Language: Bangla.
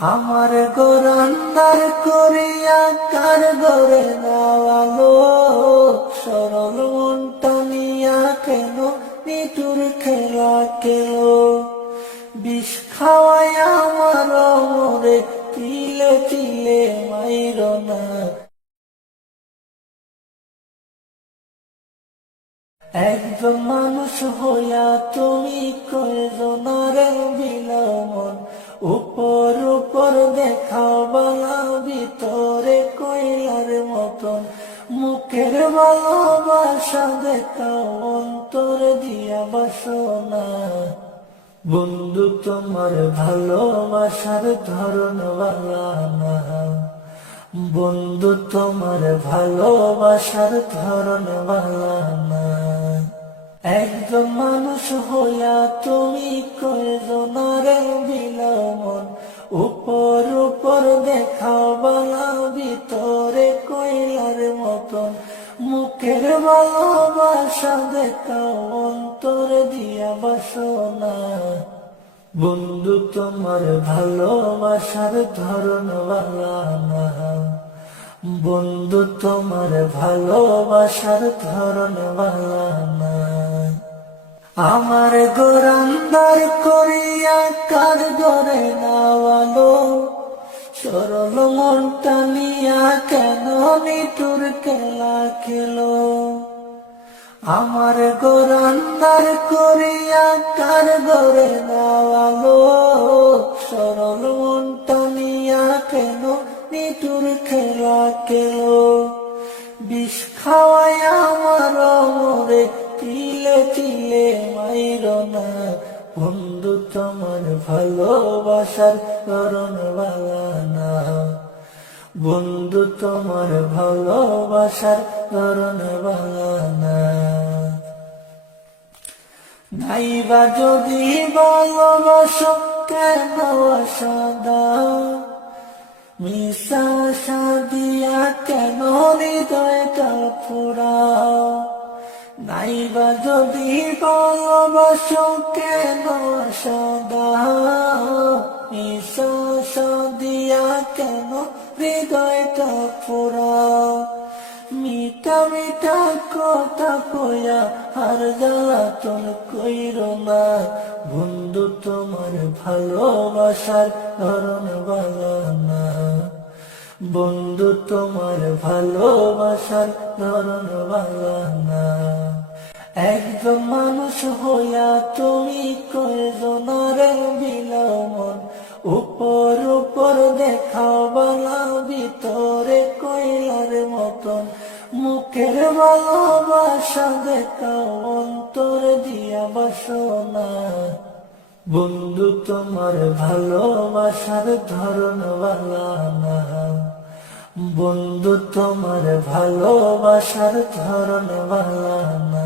আমার গোরান্দার করিয়া কার গরে নাওয়ালো, সরল মনটা নিয়া কেন নিটুর খেলা কেলো। বিষ খাওয়াই আমার মরে তিলে তিলে মাইর না। একজন মানুষ হইয়া তুমি কয়জনারে বিলমন, উপর উপর দেখাও বালা ভিতরে কইলার মতন। মুখের ভালোবাসা দেখাও অন্তর দিয়া বাসনা। বন্ধু তোমার ভালোবাসার ধরন বালা না, বন্ধু তোমার ভালোবাসার ধরন বালা না। একজন মানুষ হইয়া তুমি কয়জনারে বিলমন, উপর উপর দেখাও বালা ভিতরে কইলার মতন। মুখের ভালোবাসা দেখাও অন্তর দিয়া বাসনা। বন্ধু তোমার ভালোবাসার ধরন বালা না, বন্ধু তোমার ভালোবাসার ধরন বালা না। আমার গোরান্দার করিয়া কার ঘরে নাওয়ালো, সরল মনটা নিয়া কেন নিটুর খেলা খেলো। আমার গোরান্দার করিয়া কার ঘরে নাওয়ালো, সরল মনটা নিয়া কেন নিটুর খেলা কেলো। বিষ খাওয়াই আমার মরে তিলে তিলে মাইর না। বন্ধু তোমার ভালোবাসার ধরন বালা না, বন্ধু তোমার ভালোবাসার ধরন বালা না। নাইবা যদি ভালোবাসো কেন আশা দাও, মিশা আশা দিয়া কেন হৃদয়টা পুরাও। নাইবা যদি ভালোবাসো কেন আশা দাও, মিশা আশা দিয়া কেন হৃদয়টা পুরাও। মিঠা মিঠা কথা কইয়া আর জ্বালাতন কইরো না। বন্ধু তোমার ভালোবাসার ধরন বালা না, বন্ধু তোমার ভালোবাসার ধরন বালা না। একজন মানুষ হইয়া তুমি কয়জনারে বিলমন, উপর উপর দেখাও বালা ভিতরে কইলার মতন। মুখের ভালোবাসা দেখাও অন্তর দিয়া বাসনা। বন্ধু তোমার ভালোবাসার ধরন বালা না, বন্ধু তোমার ভালোবাসার ধরন বালা না।